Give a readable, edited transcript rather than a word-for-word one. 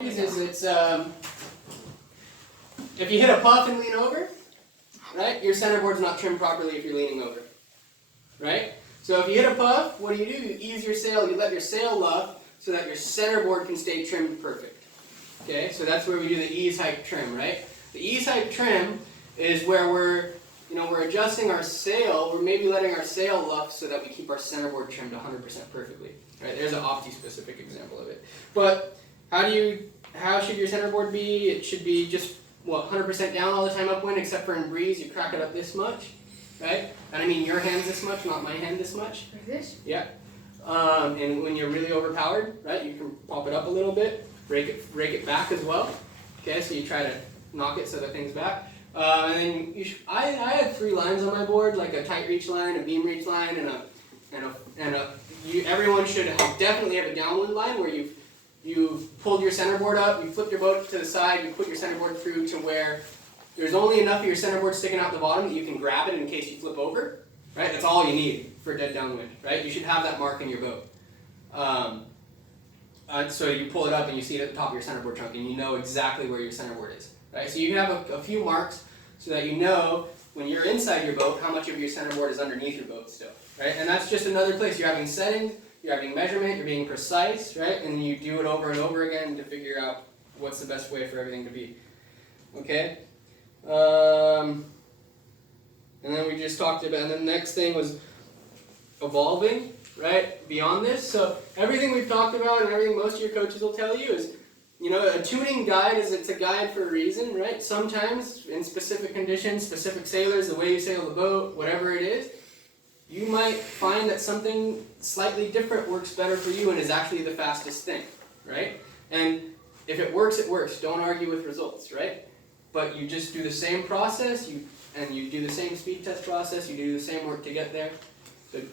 is it's if you hit a puff and lean over, right, your centerboard's not trimmed properly if you're leaning over, right? So if you hit a puff, what do? You ease your sail, you let your sail luff so that your centerboard can stay trimmed perfect. Okay, so that's where we do the ease hike trim, right? The ease hike trim is where we're adjusting our sail, we're maybe letting our sail luff so that we keep our centerboard trimmed 100% perfectly. Right? There's an Opti-specific example of it. But how should your centerboard be? It should be just, 100% down all the time upwind, except for in breeze, you crack it up this much, right? And I mean your hand's this much, not my hand this much. Like this? Yeah. And when you're really overpowered, right, you can pop it up a little bit, rake it back as well. Okay, so you try to knock it so that thing's back. And then I had 3 lines on my board, like a tight reach line, a beam reach line, everyone should definitely have a downwind line where you've pulled your centerboard up, you flipped your boat to the side, you put your centerboard through to where there's only enough of your centerboard sticking out the bottom that you can grab it in case you flip over, right? That's all you need for dead downwind, right? You should have that mark in your boat. So you pull it up and you see it at the top of your centerboard trunk and you know exactly where your centerboard is, right? So you can have a few marks so that you know when you're inside your boat how much of your centerboard is underneath your boat still, right? And that's just another place. You're having settings, you're having measurement, you're being precise, right? And you do it over and over again to figure out what's the best way for everything to be, okay? And then we just talked about, and then the next thing was evolving, right, beyond this. So everything we've talked about and everything most of your coaches will tell you is, a tuning guide it's a guide for a reason, right? Sometimes in specific conditions, specific sailors, the way you sail the boat, whatever it is, you might find that something slightly different works better for you and is actually the fastest thing, right? And if it works, it works. Don't argue with results, right? But you just do the same process, you do the same speed test process, you do the same work to get there. So don't